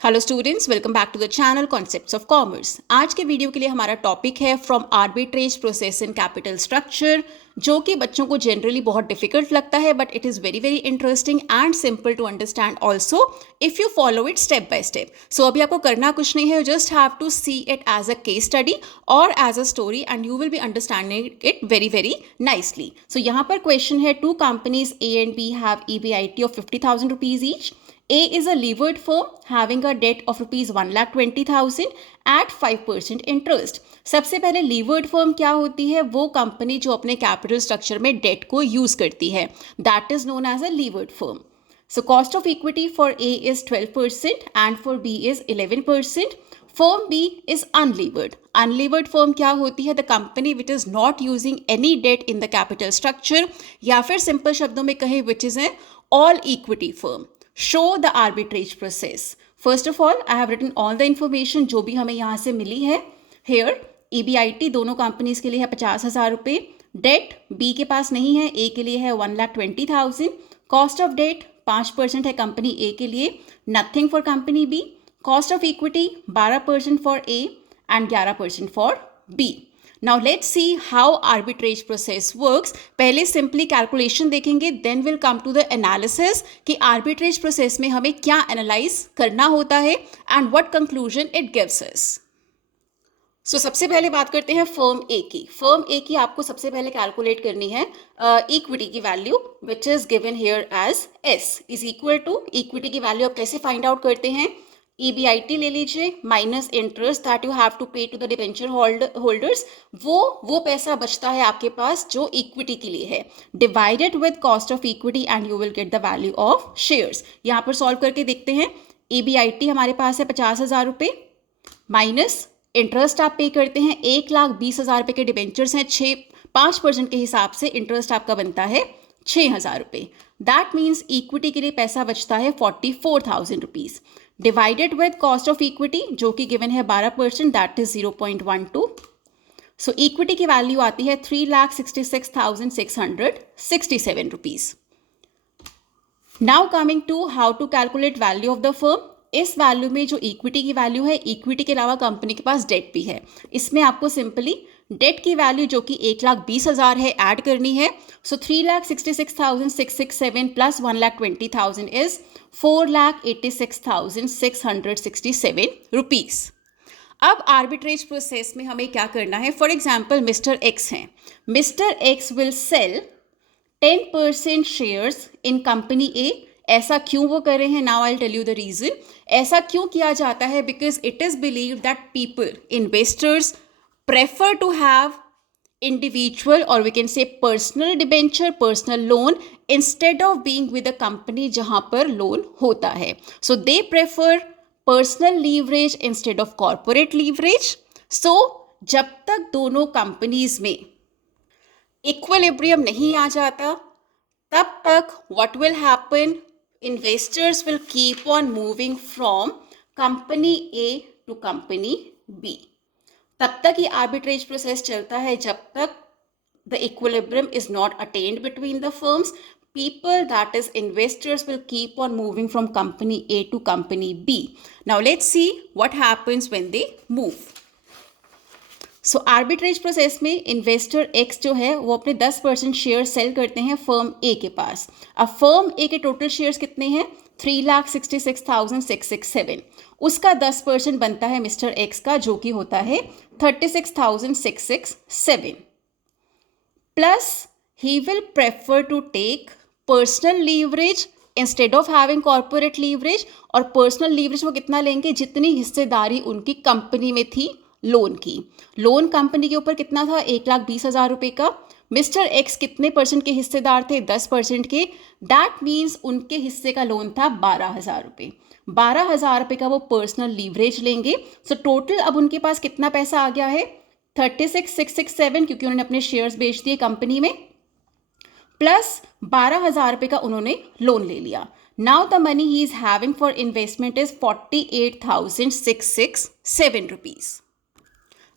Hello students, welcome back to the channel concepts of commerce. आज के video के लिए हमारा टॉपिक है from arbitrage process in capital structure, जो कि बच्चों को जनरली बहुत डिफिकल्ट लगता है, but it is very very interesting and simple to understand also if you follow it step by step. So अभी आपको करना कुछ नहीं है, you just have to see it as a case study और as a story and you will be understanding it very very nicely. So यहाँ पर question है, two companies A and B have EBIT of 50,000 rupees each. A is a levered firm having a debt of rupees 1,20,000 at 5% interest. सबसे पहले levered firm क्या होती है? वो company जो अपने कैपिटल स्ट्रक्चर में डेट को यूज करती है, that is known as a levered firm. So cost of equity for A is 12% and for B is 11%. Firm B is unlevered. Unlevered firm क्या होती है? The company which is not using any debt in the capital structure, या फिर simple शब्दों में कहें which is an all equity firm. Show the arbitrage process. First of all, I have written all the information जो भी हमें यहाँ से मिली है. Here EBIT दोनों कंपनीज के लिए है 50,000 रुपये. डेट B के पास नहीं है, A के लिए है 1,20,000. कॉस्ट ऑफ डेट 5% है कंपनी A के लिए, nothing for company B. Cost of equity 12% for A and 11% for B. Now let's see how arbitrage process works. पहले सिंपली कैलकुलेशन देखेंगे, then will come to the analysis कि arbitrage process में हमें क्या analyse करना होता है and what conclusion it gives us. So सबसे पहले बात करते हैं फर्म ए की. फर्म ए की आपको सबसे पहले कैलकुलेट करनी है इक्विटी की value which is given here as S is equal to equity की वैल्यू. आप कैसे फाइंड आउट करते हैं? EBIT ले लीजिए minus interest that you have to pay to the debenture holders. वो पैसा बचता है आपके पास जो इक्विटी के लिए है, divided with cost of equity and you will get the value of shares. यहाँ पर सॉल्व करके देखते हैं. EBIT हमारे पास है 50,000 रुपये, माइनस इंटरेस्ट आप पे करते हैं 1,20,000 रुपये के डिबेंचर्स हैं, 5% के हिसाब से इंटरेस्ट आपका बनता है 6,000 रुपये. दैट मीन्स इक्विटी के लिए पैसा बचता है 44,000 rupees, divided with cost of equity जो कि गिवन है 12%, दैट इज 0.12. सो इक्विटी की वैल्यू आती है 3,66,667 rupees. Now coming to how to calculate value of the firm. इस वैल्यू में जो इक्विटी की वैल्यू है, इक्विटी के अलावा कंपनी के पास डेट भी है, इसमें आपको सिंपली डेट की वैल्यू जो कि 1,20,000 है ऐड करनी है. So 3,66,667 plus 1,20,000 is 4,86,667 rupees. अब आर्बिट्रेज प्रोसेस में हमें क्या करना है? फॉर एग्जाम्पल मिस्टर एक्स हैं. Mister X will sell 10% shares in company A. ऐसा क्यों वो कर रहे हैं? Now I will tell you the reason. ऐसा क्यों किया जाता है? Because it is believe that people, investors, prefer to have individual or we can say personal debenture, personal loan instead of being with a company जहाँ पर loan होता है. So they prefer personal leverage instead of corporate leverage. So जब तक दोनों companies में equilibrium नहीं आ जाता, तब तक what will happen? Investors will keep on moving from company A to company B. तब तक ये आर्बिट्रेज प्रोसेस चलता है जब तक the equilibrium is not attend between the firms. People, that is investors, will keep on moving from company A to company B. Now let's see what happens when they move. So arbitrage process में investor x जो है वो अपने 10% share cell करते हैं firm ए के पास. अब firm ए के टोटल शेयर्स कितने हैं? 3,66,667. उसका 10% बनता है मिस्टर एक्स का, जो कि होता है 36,667. Plus he will prefer to take personal leverage instead of having corporate leverage. और पर्सनल लीवरेज वो कितना लेंगे? जितनी हिस्सेदारी उनकी कंपनी में थी लोन की. लोन कंपनी के ऊपर कितना था? 1,20,000 रुपये का. मिस्टर एक्स कितने परसेंट के हिस्सेदार थे? 10% के. दैट मीन्स उनके हिस्से का लोन था 12,000 रुपये. 12,000 रुपये का वो पर्सनल लीवरेज लेंगे. सो टोटल अब उनके पास कितना पैसा आ गया है? 36,667, क्योंकि उन्होंने अपने शेयर्स बेच दिए कंपनी में, प्लस 12,000 रुपये का उन्होंने लोन ले लिया. Now the money he is having for investment is 48,667 rupees.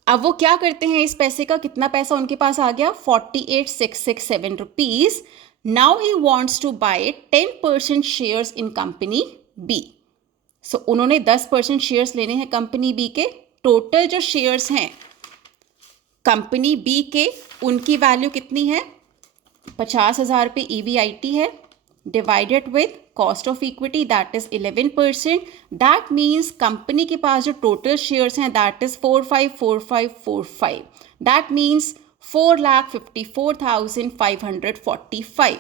अब वो क्या करते हैं? इस पैसे का कितना पैसा उनके पास आ गया? 48,667 rupees. Now he wants to buy 10% shares in company B. So उन्होंने 10% शेयर्स लेने हैं कंपनी बी के। टोटल जो शेयर्स हैं कंपनी बी के, उनकी वैल्यू कितनी है? 50,000 रुपये EBIT है, divided with cost of equity that is 11%। That means company के पास जो टोटल शेयर्स हैं दैट इज 454545। That means 4,54,545।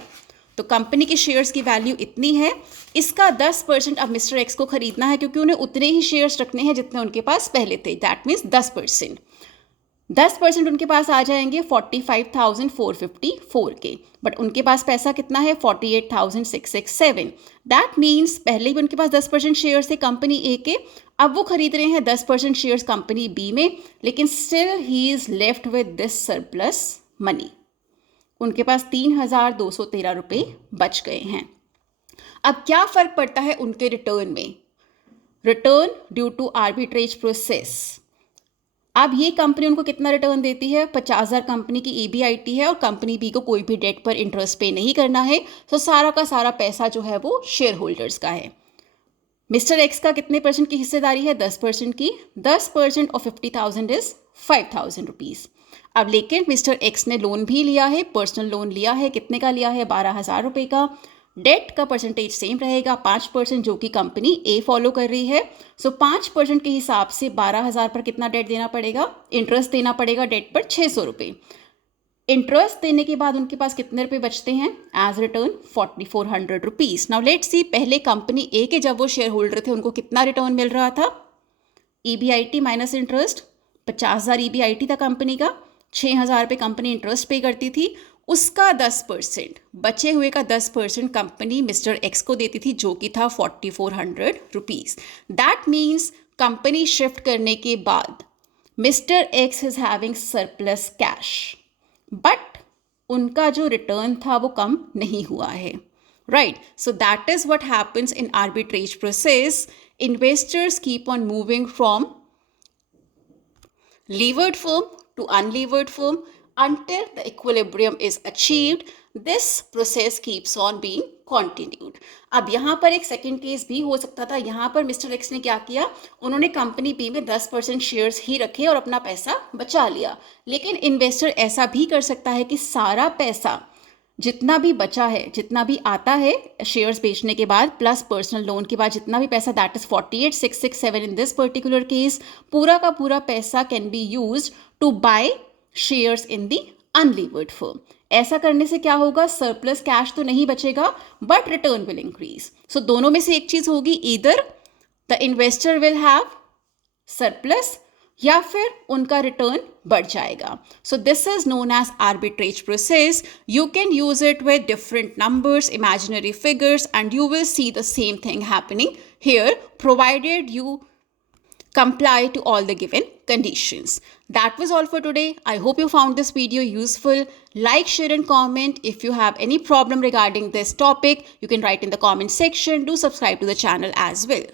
तो कंपनी के शेयर्स की वैल्यू इतनी है। इसका 10% अब मिस्टर एक्स को खरीदना है क्योंकि उन्हें उतने ही शेयर्स रखने हैं जितने उनके पास पहले थे। That means 10%। 10% उनके पास आ जाएंगे 45,454 के, बट उनके पास पैसा कितना है? 48,667। दैट मीन्स पहले भी उनके पास 10% शेयर्स थे कंपनी ए के, अब वो खरीद रहे हैं 10% शेयर्स कंपनी बी में, लेकिन still he is left with this surplus money. उनके पास 3,213 रुपये बच गए हैं। अब क्या फर्क पड़ता है उनके रिटर्न में? Return due to arbitrage process. अब ये कंपनी उनको कितना रिटर्न देती है? 50,000 कंपनी की EBIT है और कंपनी बी को कोई भी डेट पर इंटरेस्ट पे नहीं करना है, तो सारा का सारा पैसा जो है वो शेयर होल्डर्स का है। मिस्टर एक्स का कितने परसेंट की हिस्सेदारी है? 10% की। 10% ऑफ 50,000 इज 5,000 रुपीज़। अब लेकिन मिस्टर एक्स ने लोन भी लिया है, पर्सनल लोन लिया है। कितने का लिया है? 12,000 रुपये का। डेट का परसेंटेज सेम रहेगा 5%, जो कि कंपनी ए फॉलो कर रही है। सो 5% के हिसाब से 12,000 पर कितना डेट देना पड़ेगा? इंटरेस्ट देना पड़ेगा डेट पर 600 रुपये। इंटरेस्ट देने के बाद उनके पास कितने रुपए बचते हैं as return? 4,400 rupees. Now let's see, पहले कंपनी ए के जब वो शेयर होल्डर थे उनको कितना रिटर्न मिल रहा था? EBIT माइनस इंटरेस्ट, 50,000 EBIT था कंपनी का, 6,000 रुपये कंपनी इंटरेस्ट पे करती थी। उसका 10%, बचे हुए का 10% कंपनी मिस्टर एक्स को देती थी, जो कि था 4,400 rupees. That means company shift करने के बाद mister x is having surplus cash, but उनका जो रिटर्न था वो कम नहीं हुआ है। Right, so that is what happens in arbitrage process. Investors keep on moving from levered firm to unlevered firm until the equilibrium is achieved. This process keeps on being continued. अब यहाँ पर एक second case भी हो सकता था। यहाँ पर मिस्टर एक्स ने क्या किया? उन्होंने कंपनी बी में 10% शेयर्स ही रखे और अपना पैसा बचा लिया। लेकिन इन्वेस्टर ऐसा भी कर सकता है कि सारा पैसा जितना भी बचा है, जितना भी आता है शेयर्स बेचने के बाद प्लस पर्सनल लोन के बाद जितना भी पैसा, that is 48,667 in this particular case, पूरा का पूरा पैसा can be used to buy shares in the unlevered firm. ऐसा करने से क्या होगा? सरप्लस कैश तो नहीं बचेगा, but return will increase. So दोनों में से एक चीज होगी, either the investor will have surplus या फिर उनका रिटर्न बढ़ जाएगा। So this is known as arbitrage process. You can use it with different numbers, imaginary figures, and you will see the same thing happening here, provided you comply to all the given conditions. That was all for today. I hope you found this video useful. Like, share, and comment. If you have any problem regarding this topic, you can write in the comment section. Do subscribe to the channel as well.